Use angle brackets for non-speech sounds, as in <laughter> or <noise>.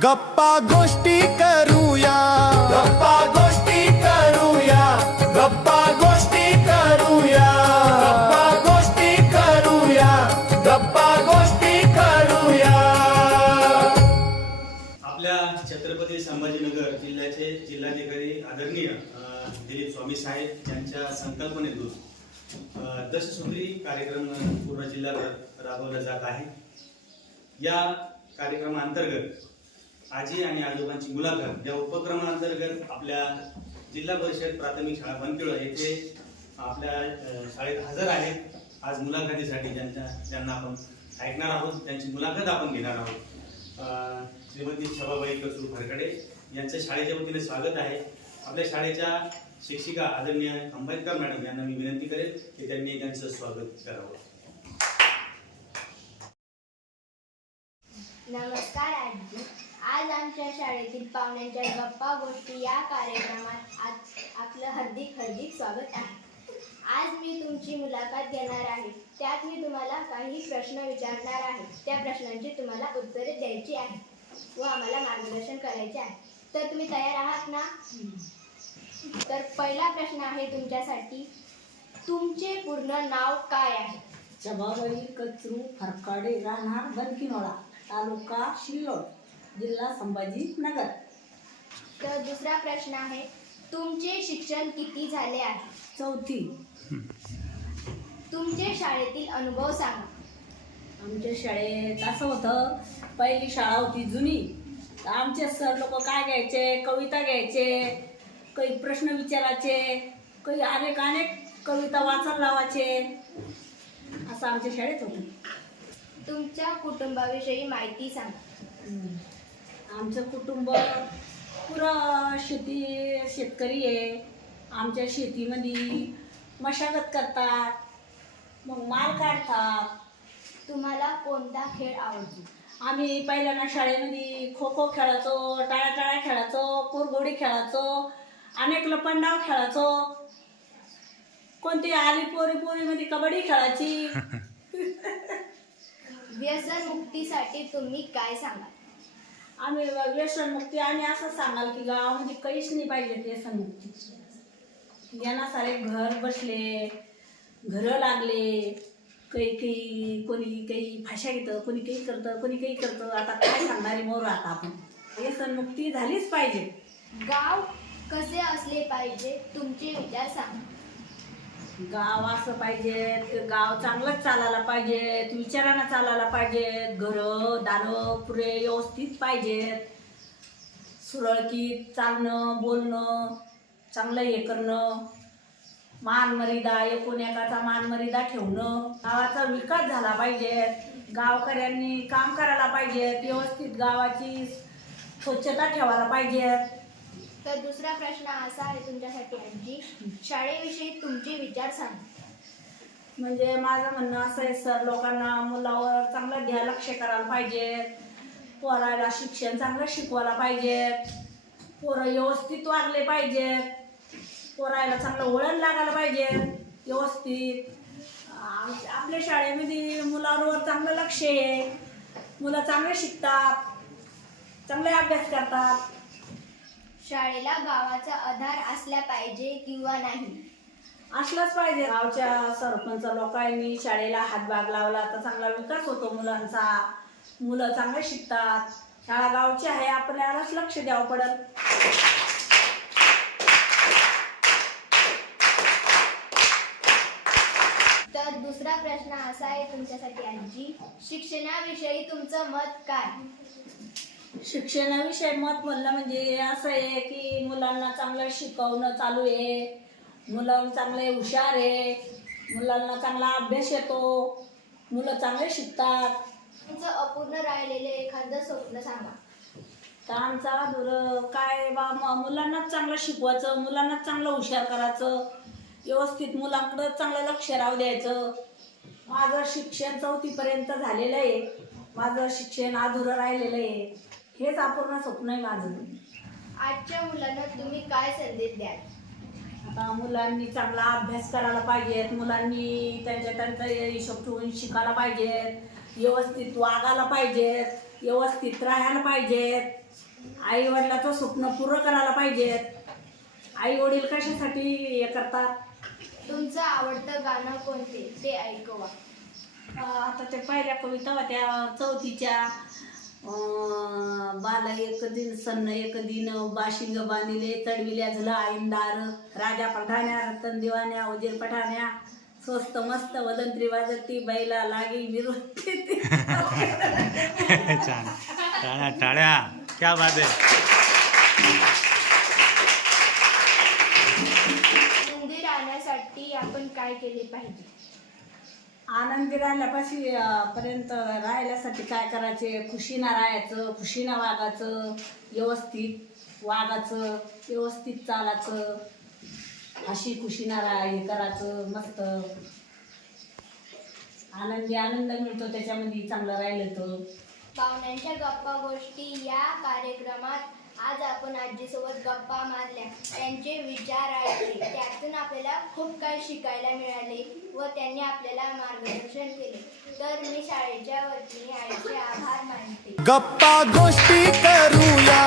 गप्पा गोष्टी करूया. गप्पा गोष्टी करूया. गप्पा गोष्टी करूया. गप्पा गोष्टी करूया. गप्पा गोष्टी करूया. आपल्या छत्रपती संभाजीनगर जिल्ह्याचे जिल्हाधिकारी आदरणीय दिलीप स्वामी साहेब यांच्या संकल्पनेतून अ, दशसूत्री कार्यक्रम पूर्ण जिल्ह्यात राबवला जात आहे. या कार्यक्रमाअंतर्गत आजी आणि आजोबांची मुलाखत. या उपक्रमाअंतर्गत आपल्या जिल्हा परिषद प्राथमिक शाळा बनकिळ येथे आपल्या शाळेत हजर आहेत. आज मुलाखतीसाठी ज्यांच्या ज्यांना आपण ऐकणार आहोत त्यांची मुलाखत आपण घेणार आहोत. श्रीमती छबाबाई कसू भरकडे यांचं शाळेच्या वतीने स्वागत आहे. आपल्या शाळेच्या शिक्षिका आदरणीय आंबेडकर मॅडम यांना मी विनंती करेन की त्यांनी त्यांचं स्वागत करावं. नमस्कार आजी. आज आमच्या शाळेतील पाहुण्यांच्या गप्पा गोष्टी या कार्यक्रमात आज आपलं हार्दिक हार्दिक स्वागत आहे. आज मी तुमची मुलाखत घेणार आहे. त्यात मी तुम्हाला काही प्रश्न विचारणार आहे. त्या प्रश्नांची तुम्हाला उत्तरे द्यायची आहे व आम्हाला मार्गदर्शन करायचे आहे. तर तुम्ही तयार आहात ना? तर पहिला प्रश्न आहे तुमच्यासाठी. तुमचे पूर्ण नाव काय आहे? जबाबाई कचरू फरकाडे राहणार बनकिनोळा तालुका शिल्लोड. जिल्हा संभाजीनगर. तर दुसरा प्रश्न आहे तुमचे शिक्षण किती झाले आहे? चौथी. तुमचे शाळेतील अनुभव सांगा. आमच्या शाळेत असं होतं पहिली शाळा होती जुनी. तर आमचे सर लोक काय घ्यायचे? कविता घ्यायचे काही प्रश्न विचारायचे काही अनेक अनेक कविता वाचायला लावायचे. असं आमच्या शाळेत होतं. तुमच्या कुटुंबाविषयी माहिती सांगा. आमचं कुटुंब पुरं शेती शेतकरी आहे. आमच्या शेतीमध्ये मशागत करतात मग माल काढतात. तुम्हाला कोणता खेळ आवडतो? आम्ही पहिल्यांदा शाळेमध्ये खो खो खेळायचो टाळ्या टाळ्या खेळायचो कुरघोडी खेळायचो अनेक लपंडाव खेळायचो. कोणती आली पोरी पोरीमध्ये कबड्डी खेळायची? <laughs> व्यसन मुक्तीसाठी तुम्ही काय सांगा आम्ही व्यसनमुक्ती आम्ही असं सांगाल की गावामध्ये काहीच नाही पाहिजे व्यसनमुक्ती यांना सारे घर बसले घरं लागले काही काही कोणी काही फाशा घेतं कोणी काही करतं कोणी काही करतं आता काय सांगणारी मोर आता आपण? व्यसनमुक्ती झालीच पाहिजे. गाव कसे असले पाहिजे तुमचे विचार सांगा. गाव असं पाहिजे गाव चांगलंच चालायला पाहिजे विचारानं चालायला पाहिजेत घरं दारं पुरे व्यवस्थित पाहिजेत सुरळकीत चालणं बोलणं चांगलं हे करणं. मान मर्यादा एकूण एकाचा मान मर्यादा ठेवणं. गावाचा विकास झाला पाहिजे. गावकऱ्यांनी काम करायला पाहिजे. व्यवस्थित गावाची स्वच्छता ठेवायला पाहिजे. तर दुसरा प्रश्न असा आहे तुमच्यासाठी आजी. शाळेविषयी तुमचे विचार सांगा. म्हणजे माझं म्हणणं असं आहे सर लोकांना मुलावर चांगलं ध्यान लक्ष करायला पाहिजे. पोराला शिक्षण चांगलं शिकवायला पाहिजे. पोरं व्यवस्थित वागले पाहिजेत पोरायला चांगलं वळण लागायला पाहिजे व्यवस्थित. आम- आपल्या शाळेमध्ये मुलांवर चांगलं लक्ष आहे. मुलं चांगले शिकतात चांगले अभ्यास करतात. शाळेला गावाचा आधार असला पाहिजे किंवा नाही? असलंच पाहिजे. गावच्या सरपंच लोकांनी शाळेला हातभाग लावला तर चांगला विकास होतो मुलांचा. मुलं चांगले शिकतात. शाळा गावची आहे आपल्यालाच लक्ष द्यावं पडत तर दुसरा प्रश्न असा आहे तुमच्यासाठी आजी. शिक्षणाविषयी तुमचं मत काय? शिक्षणाविषयी मत म्हणलं म्हणजे असं आहे की मुलांना चांगलं शिकवणं चालू आहे. मुलं चांगले हुशार आहे. मुलांना चांगला अभ्यास येतो. मुलं चांगले शिकतात. तुमचं अपूर्ण राहिलेले एखादं स्वप्न सांगा. तर आमचा दुर काय बा म- मुलांनाच चांगलं शिकवायचं मुलांनाच चांगलं हुशार करायचं व्यवस्थित मुलांकडं चांगलं लक्ष राहू द्यायचं. माझं शिक्षण चौथीपर्यंत झालेलं आहे. माझं शिक्षण अधुरं राहिलेलं आहे. हेच अपूर्ण स्वप्न आहे माझं. आजच्या मुलांना तुम्ही काय संदेश द्याल? आता मुलांनी चांगला अभ्यास करायला पाहिजेत मुलांनी त्यांच्या त्यांचा हिशोब ठेवून शिकायला पाहिजेत व्यवस्थित वागायला पाहिजेत व्यवस्थित राहायला पाहिजेत आई वडिलाचं स्वप्न पूर्ण करायला पाहिजेत. आई वडील कशासाठी हे करतात? तुमचं आवडतं गाणं कोणते? ते ऐकवा. अं, आता ते पहिल्या कविता होत्या चौथीच्या. बाल एक दिन सन्न एक दिन बाशिंग बांधिले चढविल्या झला आईंदार राजा पठाण्या रतन दिवाण्या वजीर पठाण्या. स्वस्त मस्त वदंत्री वाजती बैला लागी विरोधी छान टाळ्या टाळ्या. क्या बात आहे. आपण काय केले पाहिजे? आनंदी राहिल्यापाशी पर्यंत राहिल्यासाठी काय करायचे? खुशीनं राहायचं खुशीनं वागायचं व्यवस्थित वागायचं व्यवस्थित चालायचं अशी खुशीनं राह हे करायचं मस्त. आनंदी आनंद मिळतो त्याच्यामध्ये चांगलं राहिलं तर. पाहुण्यांच्या गप्पा गोष्टी या कार्यक्रमात. आज आपण आजीसोबत गप्पा मारल्या. त्यांचे विचार ऐकले. त्यातून आपल्याला खूप काही शिकायला मिळाले व त्यांनी आपल्याला मार्गदर्शन केले. तर मी शाळेच्या वतीने आईचे आभार मानते. गप्पा गोष्टी करूया.